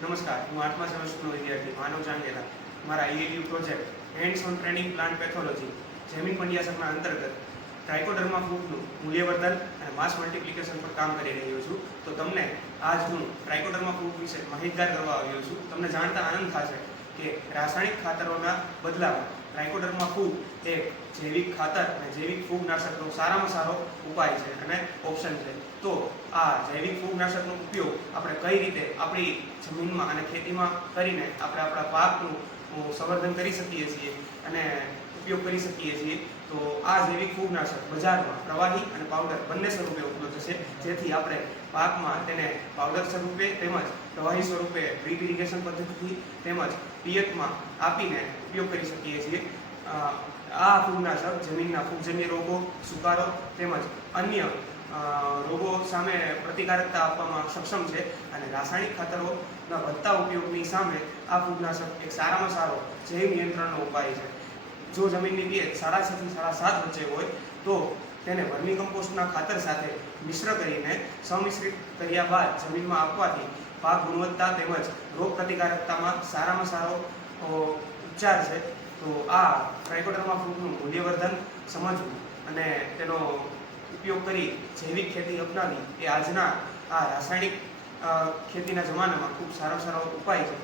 નમસ્કાર, હું 8મા સેમેસ્ટરનો વિદ્યાર્થી માનવ ચાંગેલા મારા IATU project hands on training plant pathology જમીન પંડ્યાસકના અંતર્ગત ટ્રાઇકોડર્મા ફૂગનું મૂલ્યવર્ધન અને માસ મલ્ટિપ્લિકેશન પર કામ કરી રહ્યો છું. તો તમને આજ હું ટ્રાઇકોડર્મા ફૂગ વિશે માહિતગાર કરવા આવ્યો છું. તમને જાણતા આનંદ થશે કે રાસાયણિક ખાતરોના બદલામાં ટ્રાઇકોડર્મા ફૂગ એક જૈવિક ખાતર અને જૈવિક ફૂગનાશકનો સારામાં સારો ઉપાય છે અને ઓપ્શન છે. તો આ જૈવિક ફૂગનાશકનો ઉપયોગ આપણે કઈ રીતે આપણી જમીનમાં અને ખેતીમાં કરીને આપણે આપણા પાકનું સંવર્ધન કરી શકીએ છીએ અને ઉપયોગ કરી શકીએ છીએ. તો આ જૈવિક ફૂગનાશક બજારમાં પ્રવાહી અને પાવડર બંને સ્વરૂપે ઉપલબ્ધ છે, જેથી આપણે પાકમાં તેને પાવડર સ્વરૂપે તેમજ પ્રવાહી સ્વરૂપે ડ્રીપ ઇરિગેશન પદ્ધતિથી તેમજ પિયતમાં આપીને ઉપયોગ કરી શકીએ છીએ. આ ફૂગનાશક જમીનના ફૂગજન્ય રોગો, સુકારો તેમજ અન્ય રોગો સામે પ્રતિકારકતા આપવામાં સક્ષમ છે અને રાસાયણિક ખાતરોના વધતા ઉપયોગની સામે આ ફૂગનાશક એક સારામાં સારો જૈવ નિયંત્રણનો ઉપાય છે. જો જમીનની pH 6.5 થી 7.5 વચ્ચે હોય તો તેને વર્મી કમ્પોસ્ટના ખાતર સાથે મિશ્ર કરીને સંમિશ્રિત કર્યા બાદ જમીનમાં આપવાથી પાક ગુણવત્તા તેમજ રોગ પ્રતિકારકતામાં સારામાં સારો ઉપચાર છે. તો આ ટ્રાઇકોડર્મા ફૂગનું મૂલ્યવર્ધન સમજવું અને તેનો ઉપયોગ કરી જૈવિક ખેતી અપનાવી એ આજના આ રાસાયણિક ખેતીના જમાનામાં ખૂબ સારો ઉપાય છે.